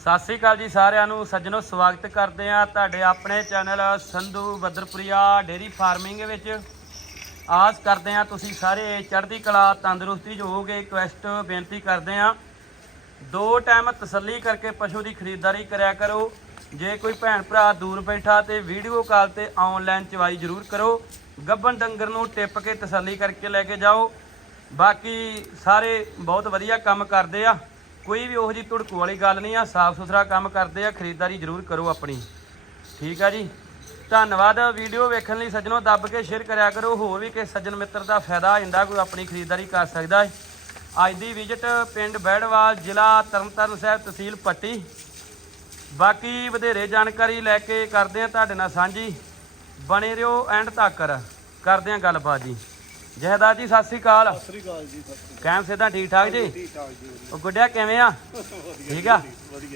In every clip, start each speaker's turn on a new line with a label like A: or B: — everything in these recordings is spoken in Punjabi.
A: ਸਤਿ ਸ੍ਰੀ ਅਕਾਲ ਜੀ ਸਾਰਿਆਂ ਨੂੰ। ਸੱਜਣੋ, ਸਵਾਗਤ ਕਰਦੇ ਆ ਤੁਹਾਡੇ ਆਪਣੇ channel Sandhu Badarpuria dairy farming ਵਿੱਚ। ਆਸ ਕਰਦੇ ਆ ਤੁਸੀਂ ਸਾਰੇ ਚੜ੍ਹਦੀ ਕਲਾ, ਤੰਦਰੁਸਤੀ ਚ ਹੋਵੋਗੇ ਰਿਕਵੈਸਟ ਬੇਨਤੀ ਕਰਦੇ ਆ ਦੋ ਟਾਈਮ ਤਸੱਲੀ ਕਰਕੇ ਪਸ਼ੂ ਦੀ ਖਰੀਦਦਾਰੀ ਕਰਿਆ ਕਰੋ। ਜੇ ਕੋਈ ਭੈਣ ਭਰਾ ਦੂਰ ਬੈਠਾ ਤੇ ਵੀਡੀਓ ਕਾਲ ਤੇ ਆਨਲਾਈਨ ਚਵਾਈ ਜ਼ਰੂਰ ਕਰੋ। ਗੱਬਨ ਡੰਗਰ ਨੂੰ ਟਿੱਪ ਕੇ ਤਸੱਲੀ ਕਰਕੇ ਲੈ ਕੇ ਜਾਓ। ਬਾਕੀ ਸਾਰੇ ਬਹੁਤ ਵਧੀਆ ਕੰਮ ਕਰਦੇ ਆ। ਕੋਈ ਵੀ ਉਹੋ ਜੀ ਧੁੜਕੂ ਵਾਲੀ ਗੱਲ ਨਹੀਂ ਆ, ਸਾਫ਼ ਸੁਥਰਾ ਕੰਮ ਕਰਦੇ ਆ, ਖਰੀਦਦਾਰੀ ਜ਼ਰੂਰ ਕਰੋ ਆਪਣੀ। ਠੀਕ ਆ ਜੀ? ਧੰਨਵਾਦ, ਵੀਡੀਓ ਵੇਖਣ ਲਈ ਸੱਜਣੋ ਦੱਬ ਕੇ ਸ਼ੇਅਰ ਕਰਿਆ ਕਰੋ, ਹੋਰ ਵੀ ਕਿਸੇ ਸੱਜਣ ਮਿੱਤਰ ਦਾ ਫਾਇਦਾ ਹੋ ਜਾਂਦਾ ਕੋਈ ਆਪਣੀ ਖਰੀਦਦਾਰੀ ਕਰ ਸਕਦਾ ਹੈ। ਅੱਜ ਦੀ ਵਿਜ਼ਿਟ ਪਿੰਡ ਬੈੜਵਾਲ ਜ਼ਿਲ੍ਹਾ ਤਰਨਤਾਰਨ ਸਾਹਿਬ ਤਹਿਸੀਲ ਪੱਟੀ। ਬਾਕੀ ਵਧੇਰੇ ਜਾਣਕਾਰੀ ਲੈ ਕੇ ਕਰਦੇ ਆ ਤੁਹਾਡੇ ਨਾਲ ਸਾਂਝੀ। ਬਣੇ ਰਹੋ ਐਂਡ ਤੱਕ। ਕਰਦੇ ਆ ਗੱਲਬਾਤ ਜੀ। ਜਹਦਾਰ ਜੀ ਸਤਿ ਸ੍ਰੀ ਅਕਾਲ।
B: ਸਤਿ ਸ੍ਰੀ ਅਕਾਲ ਜੀ ਸਤਿ ਸ੍ਰੀ
A: ਕੈਮ ਸਿੱਧਾ ਠੀਕ ਠਾਕ ਜੀ?
B: ਠੀਕ ਠਾਕ ਜੀ
A: ਉਹ ਗੁੱਡਿਆ ਕਿਵੇਂ ਆ? ਠੀਕ ਆ?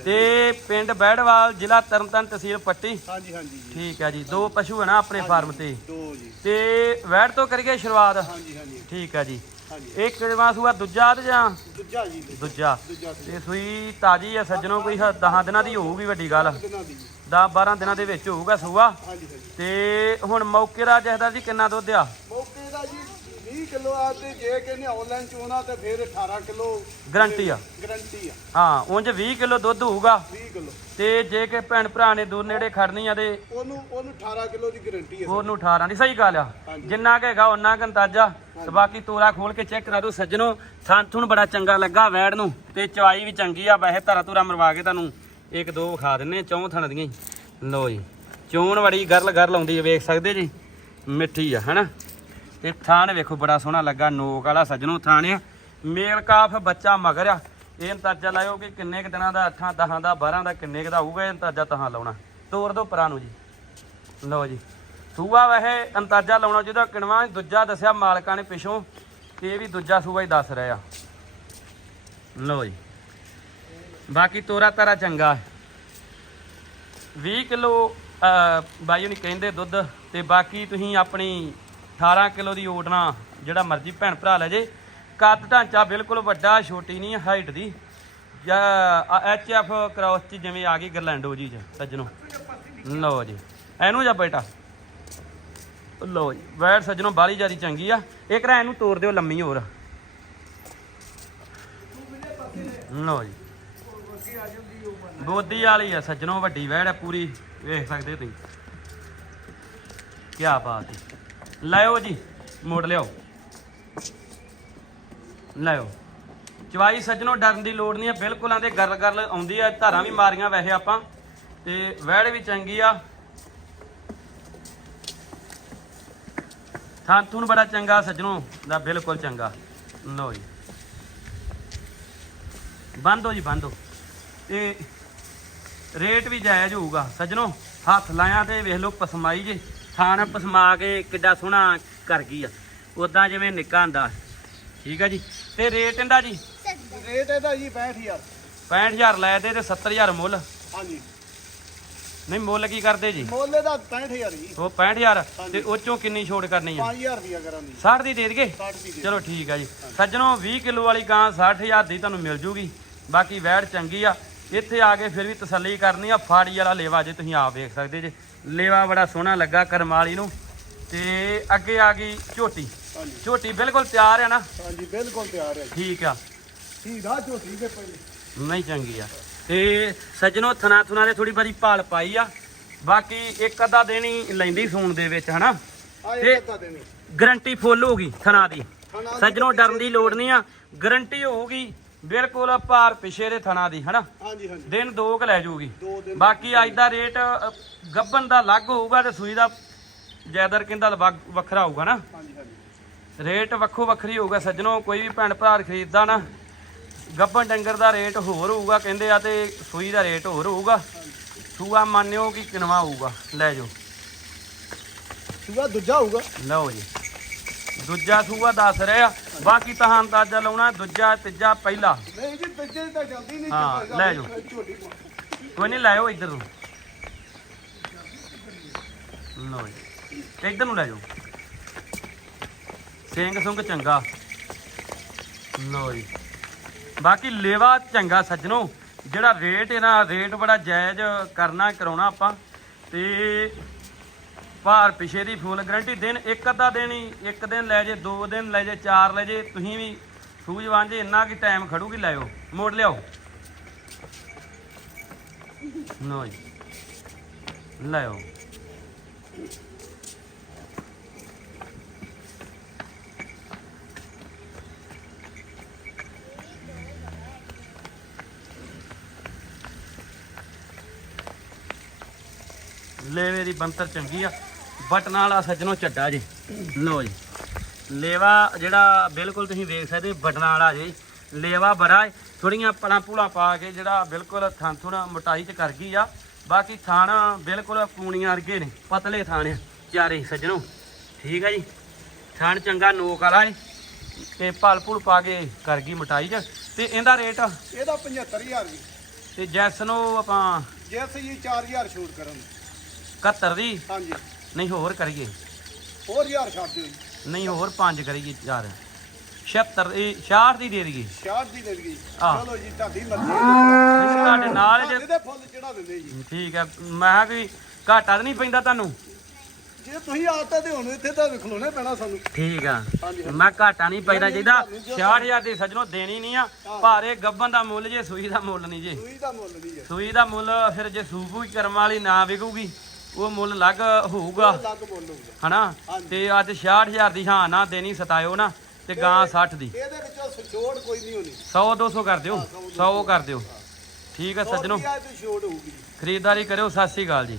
A: ਤੇ ਪਿੰਡ ਬੈੜਵਾਲ ਜ਼ਿਲ੍ਹਾ ਤਰਨਤਾਰਨ ਤਹਿਸੀਲ ਪੱਟੀ।
B: ਹਾਂਜੀ ਹਾਂਜੀ ਜੀ।
A: ਠੀਕ ਆ ਜੀ ਦੋ ਪਸ਼ੂ ਹੈ ਨਾ ਆਪਣੇ ਫਾਰਮ ਤੇ।
B: ਦੋ ਜੀ।
A: ਤੇ ਵੈੜ ਤੋਂ ਕਰੀਏ ਸ਼ੁਰੂਆਤ?
B: ਹਾਂਜੀ ਹਾਂਜੀ।
A: ਠੀਕ ਆ ਜੀ। ਇਹ ਕਿਹੜਾ ਸੂਆ ਦੂਜਾ ਤੇ ਜਾਂ?
B: ਦੂਜਾ ਜੀ।
A: ਦੂਜਾ। ਤੇ ਸੂਈ ਤਾਜੀ ਆ ਸੱਜਣੋ ਕੋਈ 10 ਦਿਨਾਂ ਦੀ ਹੋਊਗੀ ਵੱਡੀ ਗੱਲ।
B: ਦਿਨਾਂ ਦੀ ਜੀ।
A: 10 12 ਦਿਨਾਂ ਦੇ ਵਿੱਚ ਹੋਊਗਾ ਸੂਆ। ਤੇ ਹੁਣ ਮੌਕੇ ਦਾ ਜਹਦਾ ਜੀ ਕਿੰਨਾ ਦੁੱਧ ਆ?
B: ਮੌਕੇ ਦਾ ਜੀ 20 ਕਿਲੋ ਆ ਤੇ ਜੇ ਕਹਿੰਦੇ ਆਨਲਾਈਨ ਚੋਣਾ ਤੇ ਫਿਰ 18 ਕਿਲੋ
A: ਗਰੰਟੀ ਆ।
B: ਗਰੰਟੀ ਆ।
A: ਹਾਂ ਉਂਝ 20 ਕਿਲੋ ਦੁੱਧ ਹੋਊਗਾ।
B: 20 ਕਿਲੋ।
A: ਤੇ ਜੇ ਕਿ ਭੈਣ ਭਰਾ ਨੇ ਦੂਰ ਨੇੜੇ ਖੜਨੀ ਆ ਤੇ
B: ਉਹਨੂੰ ਉਹਨੂੰ 18 ਕਿਲੋ ਦੀ ਗਰੰਟੀ ਹੈ
A: ਉਹਨੂੰ 18 ਦੀ ਸਹੀ ਗੱਲ ਆ। ਜਿੰਨਾ ਕੁ ਹੈਗਾ ਉਹਨਾਂ ਕੁ ਅੰਦਾਜ਼ਾ। ਤੇ ਬਾਕੀ ਤੋਰਾ ਖੋਲ ਕੇ ਚੈੱਕ ਕਰਾ ਦਿਓ ਸੱਜਣੋ। ਸੰਥੂਨ ਬੜਾ ਚੰਗਾ ਲੱਗਾ ਵੈੜ ਨੂੰ। ਤੇ ਚਵਾਈ ਵੀ ਚੰਗੀ ਆ। ਵੈਸੇ ਧਰਾ ਧੁਰਾ ਮਰਵਾ ਕੇ ਤੁਹਾਨੂੰ ਇੱਕ ਦੋ ਵਿਖਾ ਦਿੰਨੇ ਚੌਂ ਥਣ ਦੀਆਂ ਲੋ ਜੀ। ਚੋਣ ਬੜੀ ਗਰਲ ਗਰ ਲਾਉਂਦੀ ਹੈ ਵੇਖ ਸਕਦੇ ਜੀ। ਮਿੱਠੀ ਆ ਹਨਾ? ਤੇ ਥਾਣ ਵੇਖੋ, ਬੜਾ ਸੋਹਣਾ ਲੱਗਾ, ਨੋਕ ਵਾਲਾ ਸੱਜਣੋ ਥਾਣ ਆ। ਮੇਲ ਕਾਫ ਬੱਚਾ ਮਗਰ ਆ। ਇਹ ਅੰਦਾਜ਼ਾ ਲਾਇਓ ਕਿ ਕਿੰਨੇ ਕੁ ਦਿਨਾਂ ਦਾ 8 10 ਦਾ 12 ਦਾ, ਕਿੰਨੇ ਕੁ ਦਾ ਹੋਊਗਾ ਇਹ ਅੰਦਾਜ਼ਾ ਤਹਾਂ ਲਾਉਣਾ। ਤੋਰ ਦੋ ਪਰਾਂ ਨੂੰ ਜੀ। ਲਓ ਜੀ। ਸੂਆ ਵੈਸੇ ਅੰਦਾਜ਼ਾ ਲਾਉਣਾ ਜਿਹਦਾ ਕਿਣਵਾ ਦੂਜਾ ਦੱਸਿਆ, ਮਾਲਕਾਂ ਨੇ ਪਿਛੋਂ, ਕਿ ਇਹ ਵੀ ਦੂਜਾ ਸੂਆ ਹੀ ਦੱਸ ਰਿਹਾ ਲਓ ਜੀ। ਬਾਕੀ ਤੋਰਾ ਤਾਰਾ ਚੰਗਾ। ਹੈ 20 ਕਿਲੋ ਬਾਈ ਉਹਨੇ ਕਹਿੰਦੇ ਦੁੱਧ, ਤੇ ਬਾਕੀ ਤੁਸੀਂ ਆਪਣੀ 18 ਕਿਲੋ ਦੀ ਓਟਣਾ ਜਿਹੜਾ ਮਰਜ਼ੀ ਭੈਣ ਭਰਾ ਲੈ ਜੇ। ਕੱਦ ਢਾਂਚਾ ਬਿਲਕੁਲ ਵੱਡਾ, ਛੋਟੀ ਨਹੀਂ ਹਾਈਟ ਦੀ। ਜਾਂ ਐਚ ਐਫ ਕ੍ਰਾਸ ਚ ਜਿਵੇਂ ਆ ਗਈ ਗਰਲੈਂਡੋ ਜੀ ਚ, ਸੱਜਣੋ। ਲਓ ਜੀ, ਇਹਨੂੰ ਜਾ ਬੇਟਾ? ਲਓ ਜੀ ਵੈਰ ਸੱਜਣੋ, ਬਾਲੀ ਜਿਆਦੀ ਚੰਗੀ ਆ। ਇੱਕ ਰਾਂ ਇਹਨੂੰ ਤੋੜ ਦਿਓ ਲੰਮੀ ਹੋਰ। ਲਓ ਜੀ। ਬੋਦੀ ਵਾਲੀ ਆ ਸੱਜਣੋ, ਵੱਡੀ ਵੈੜ ਆ ਪੂਰੀ, ਵੇਖ ਸਕਦੇ ਹੋ ਤੁਸੀਂ। ਕੀ ਬਾਤ ਹੈ ਲਾਇਓ ਜੀ, ਮੋੜ ਲਿਆਓ। ਲਾਇਓ। ਚਵਾਈ ਸੱਜਣੋ, ਡਰਨ ਦੀ ਲੋੜ ਨਹੀਂ ਹੈ ਬਿਲਕੁਲ ਆਂਦੇ ਗਰਲ ਗਰਲ ਆਉਂਦੀ ਆ, ਧਾਰਾਂ ਵੀ ਮਾਰੀਆਂ ਵੈਸੇ ਆਪਾਂ, ਤੇ ਵਹਿੜ ਵੀ ਚੰਗੀ ਆ। ਥਾਂ ਥੂਨ ਬੜਾ ਚੰਗਾ ਸੱਜਣੋ, ਦਾ ਬਿਲਕੁਲ ਚੰਗਾ। ਲਓ ਜੀ। ਬੰਦੋ ਜੀ, ਬੰਦੋ ਤੇ ਰੇਟ ਵੀ ਜਾਇਜ਼ ਹੋਊਗਾ। ਸੱਜਣੋ, ਹੱਥ ਲਾਇਆ ਤੇ ਵੇਖ ਲਓ, ਪਸਮਾਈ ਜੇ। ਥਾਣ ਪਸਮਾ ਕੇ ਕਿੱਡਾ ਸੋਹਣਾ ਕਰ ਗਈ ਆ। ਉਦਾਂ ਜਿਵੇਂ ਨਿੱਕਾ ਹੁੰਦਾ। ਠੀਕ ਆ ਜੀ। ਤੇ ਰੇਟ ਇਹਦਾ ਜੀ?
B: ਰੇਟ ਇਹਦਾ ਜੀ 65000
A: 65000 ਲੈ ਦੇ ਤੇ 70000 ਮੁੱਲ।
B: ਹਾਂਜੀ।
A: ਨਹੀਂ ਮੁੱਲ ਕੀ ਕਰਦੇ ਜੀ?
B: ਮੁੱਲ ਇਹਦਾ 65000 ਜੀ।
A: ਉਹ 65000
B: ਹਾਂਜੀ।
A: ਤੇ ਉਹ ਚੋਂ ਕਿੰਨੀ ਛੋਟ ਕਰਨੀ ਆ?
B: 5000 ਰੁਪਿਆ ਕਰਾਂਗੇ।
A: 60 ਦੀ ਦੇ ਦਈਏ?
B: 60 ਦੀ ਦੇ
A: ਚਲੋ ਠੀਕ ਆ ਜੀ। ਸੱਜਣੋ 20 ਕਿਲੋ ਵਾਲੀ ਗਾਂ 60000 ਦੀ ਤੁਹਾਨੂੰ ਮਿਲ ਜੂਗੀ। ਬਾਕੀ ਵੈੜ ਚੰਗੀ ਆ। ਇੱਥੇ ਆ ਕੇ ਫਿਰ ਵੀ ਤਸੱਲੀ ਕਰਨੀ ਆ। ਫਾੜੀ ਵਾਲਾ ਲੇਵਾ ਜੇ ਤੁਸੀਂ ਆਪ ਵੇਖ ਸਕਦੇ ਜੇ। ਲੇਵਾ ਬੜਾ ਸੋਹਣਾ ਲੱਗਾ ਕਰਮਾਲੀ ਨੂੰ ਤੇ ਅੱਗੇ ਆ ਗਈ ਝੋਟੀ।
B: ਹਾਂਜੀ।
A: ਝੋਟੀ ਬਿਲਕੁਲ ਤਿਆਰ ਆ ਨਾ?
B: ਹਾਂਜੀ ਬਿਲਕੁਲ ਤਿਆਰ ਹੈ
A: ਠੀਕ ਆ।
B: ਸੀਧਾ ਝੋਟੀ ਦੇ ਪਹਿਲੇ
A: ਨਹੀਂ ਚੰਗੀ ਆ। ਤੇ ਸੱਜਣੋ ਥਣਾ ਥੁਣਾ ਦੇ ਥੋੜੀ ਬੜੀ ਭਾਲ ਪਾਈ ਆ। ਬਾਕੀ ਇੱਕ ਅੱਧਾ ਹੀ ਲੈਂਦੀ ਸੂਣ ਦੇ ਵਿੱਚ ਹਨਾ?
B: ਆ
A: ਤੇ-
B: ਪਤਾ ਦੇਣੀ।
A: ਗਰੰਟੀ ਫੁੱਲ ਹੋਊਗੀ ਥਣਾ ਦੀ।
B: ਥਣਾ ਦੀ
A: ਸੱਜਣੋ ਡਰਨ ਦੀ ਲੋੜ ਨਹੀਂ ਆ। ਗਰੰਟੀ ਹੋਊਗੀ ਬਿਲਕੁਲ ਭਾਰ ਪਿਛੇ ਦੇ ਥਣਾ ਦੀ ਹਨਾ?
B: ਹਾਂਜੀ ਹਾਂਜੀ।
A: ਦਿਨ ਦੋ ਕ ਲੈ ਜਾਊਗੀ ਬਾਕੀ ਅੱਜ ਦਾ ਰੇਟ ਗੱਭਣ ਦਾ ਅਲੱਗ ਹੋਊਗਾ ਤੇ ਸੂਈ ਦਾ ਜੈਦਰ ਕਹਿੰਦਾ ਵਗ- ਵੱਖਰਾ ਹੋਊਗਾ ਨਾ
B: ਹਾਂਜੀ ਹਾਂਜੀ।
A: ਰੇਟ ਵੱਖੋ ਵੱਖਰੀ ਹੋਊਗਾ ਸੱਜਣੋ ਕੋਈ ਵੀ ਭੈਣ ਭਰਾ ਖਰੀਦਦਾ ਨਾ ਗੱਭਣ ਡੰਗਰ ਦਾ ਰੇਟ ਹੋਰ ਹੋਊਗਾ ਕਹਿੰਦੇ ਆ ਤੇ ਸੂਈ ਦਾ ਰੇਟ ਹੋਰ ਹੋਊਗਾ। ਸੂਆ ਮੰਨਿਓ ਕਿ ਕਿਨਵਾ ਹੋਊਗਾ ਲੈ ਜਾਓ।
B: ਸੂਆ ਦੂਜਾ ਹੋਊਗਾ।
A: ਲਓ ਜੀ। ਦੂਜਾ ਸੂਆ ਦੱਸ ਰਿਹਾ। ਬਾਕੀ ਤਾਂ ਅੰਦਾਜ਼ਾ ਲਾਉਣਾ ਦੂਜਾ ਤੀਜਾ ਪਹਿਲਾ।
B: ਨਹੀਂ ਜੀ ਤੀਜੇ ਤਾਂ ਜਲਦੀ ਨਹੀਂ
A: ਹਾਂ। ਲੈ ਜਾਓ।
B: ਝੋਟੀ ਪਾ।
A: ਕੋਈ ਨਹੀਂ ਲਾਇਓ ਇੱਧਰ ਨੂੰ। ਲਓ ਜੀ। ਤੇ ਇੱਧਰ ਨੂੰ ਲੈ ਜਾਓ। ਸਿੰਘ ਸੁੰਗ ਚੰਗਾ। ਲਓ ਜੀ। ਬਾਕੀ ਲੇਵਾ ਚੰਗਾ ਸੱਜਣੋ। ਜਿਹੜਾ ਰੇਟ ਨਾ ਰੇਟ ਬੜਾ ਜਾਇਜ਼ ਕਰਨਾ ਕਰਾਉਣਾ ਆਪਾਂ। ਤੇ ਭਾਰ ਪਿਛੇ ਦੀ ਫੁੱਲ ਗਰੰਟੀ ਦਿਨ ਇੱਕ ਅੱਧਾ ਦਿਨ ਹੀ, ਇੱਕ ਦਿਨ ਲੈ ਜੇ, ਦੋ ਦਿਨ ਲੈ ਜੇ, ਚਾਰ ਲੈ ਜੇ, ਤੁਸੀਂ ਵੀ ਸੂਝ ਵਾਂਝੇ ਇੰਨਾ ਕਿ ਟਾਈਮ ਖੜੂਗੀ ਲਾਇਓ ਮੋੜ ਲਿਆਓ। ਨੋ ਜੀ ਲਾਇਓ ਲੇਵੇ ਦੀ ਬੰਤਰ ਚੰਗੀ ਆ। ਬਟਨਾਂ ਵਾਲਾ ਸੱਜਣੋ ਚੱਡਾ ਜੀ। ਲੋ ਜੀ। ਲੇਵਾ ਜਿਹੜਾ ਬਿਲਕੁਲ ਤੁਸੀਂ ਵੇਖ ਸਕਦੇ ਬਟਨਾਂ ਵਾਲਾ ਜੀ। ਲੇਵਾ ਬੜਾ ਥੋੜੀਆਂ ਪਲਾਂ ਪੂਲਾ ਪਾ ਕੇ ਜਿਹੜਾ ਬਿਲਕੁਲ ਥਾਂ ਥੋੜਾ ਮੋਟਾਈ ਚ ਕਰ ਗਈ ਆ। ਬਾਕੀ ਥਾਣ ਬਿਲਕੁਲ ਕੂਣੀਆਂ ਵਰਗੇ ਨੇ ਪਤਲੇ ਥਾਣ ਚਾਰੇ ਸੱਜਣੋ। ਠੀਕ ਆ ਜੀ। ਥਾਣ ਚੰਗਾ ਨੋਕ ਵਾਲਾ ਏ ਤੇ ਪਲ ਪੁਲ ਪਾ ਕੇ ਕਰ ਗਈ ਮੋਟਾਈ ਚ। ਤੇ ਇਹਦਾ ਰੇਟ?
B: ਇਹਦਾ 75000 ਜੀ।
A: ਤੇ ਜੈਸ ਨੂੰ ਆਪਾਂ
B: ਜਿਸ ਜੀ 4000 ਛੂਟ ਕਰਨ।
A: 71 ਦੀ?
B: ਹਾਂਜੀ।
A: ਨਹੀਂ ਹੋਰ ਕਰੀਏ।
B: ਹੋਰ ਹਜ਼ਾਰ ਛੱਡ ਦਿਓ ਜੀ।
A: ਨਹੀਂ ਹੋਰ ਪੰਜ ਕਰੀਏ ਯਾਰ 76 ਇਹ 66 ਦੀ ਦੇ ਦਈਏ।
B: 66 ਦੀ ਦੇ ਗਈ
A: ਆਹ।
B: ਚਲੋ ਜੀ ਤੁਹਾਡੀ ਮਰਜ਼ੀ
A: ਨਹੀਂ ਤੁਹਾਡੇ ਨਾਲ ਜੇ
B: ਇਹਦੇ ਫੁੱਲ ਚੜਾ ਦਿੰਦੇ ਜੀ।
A: ਠੀਕ ਹੈ ਮੈਂ ਕਿਹਾ ਕੋਈ ਘਾਟਾ ਤਾਂ ਨਹੀਂ ਪੈਂਦਾ ਤੁਹਾਨੂੰ?
B: ਜੇ ਤੁਸੀਂ ਆਤਾ ਤੇ ਹੁਣ ਇੱਥੇ ਤਾਂ ਖਲੋਣੇ ਪੈਣਾ ਸਾਨੂੰ।
A: ਠੀਕ ਆ।
B: ਹਾਂਜੀ,
A: ਮੈਂ ਘਾਟਾ ਨਹੀਂ ਪੈਂਦਾ ਚਾਹੀਦਾ
B: ਤੁਹਾਨੂੰ ਜੋ
A: 66000 ਦੀ ਸੱਜਣੋ ਦੇਣੀ ਨਹੀਂ ਆ। ਭਾਰੇ ਗੱਬਨ ਦਾ ਮੁੱਲ ਜੇ ਸੂਈ ਦਾ ਮੁੱਲ ਨਹੀਂ ਜੇ।
B: ਸੂਈ ਦਾ ਮੁੱਲ ਨਹੀਂ ਹੈ
A: ਸੂਈ ਦਾ ਮੁੱਲ ਫਿਰ ਜੇ ਸੂਪੂ ਕਰਮ ਵਾਲੀ ਨਾ ਵਿਕੂਗੀ। ਉਹ ਮੁੱਲ ਅਲੱਗ ਹੋਊਗਾ।
B: ਲੱਗ ਹੋਊਗਾ।
A: ਹਨਾ। ਤੇ ਅੱਜ 66000 ਦੀ ਹਾਂ ਨਾ ਦੇਣੀ ਸਤਾਇਓ ਨਾ ਤੇ ਗਾਂ 60 ਦੀ।
B: ਇਹਦੇ ਵਿੱਚੋਂ ਸਚੋੜ ਕੋਈ ਨਹੀਂ ਹੋਣੀ।
A: 100 200 ਕਰ ਦਿਓ। 100 ਕਰ ਦਿਓ। ਠੀਕ ਹੈ ਸੱਜਣੋ।
B: ਛੋੜ ਹੋਊਗੀ।
A: ਖਰੀਦਦਾਰੀ ਕਰਿਓ ਸਤਿ ਸ੍ਰੀ ਅਕਾਲ ਜੀ।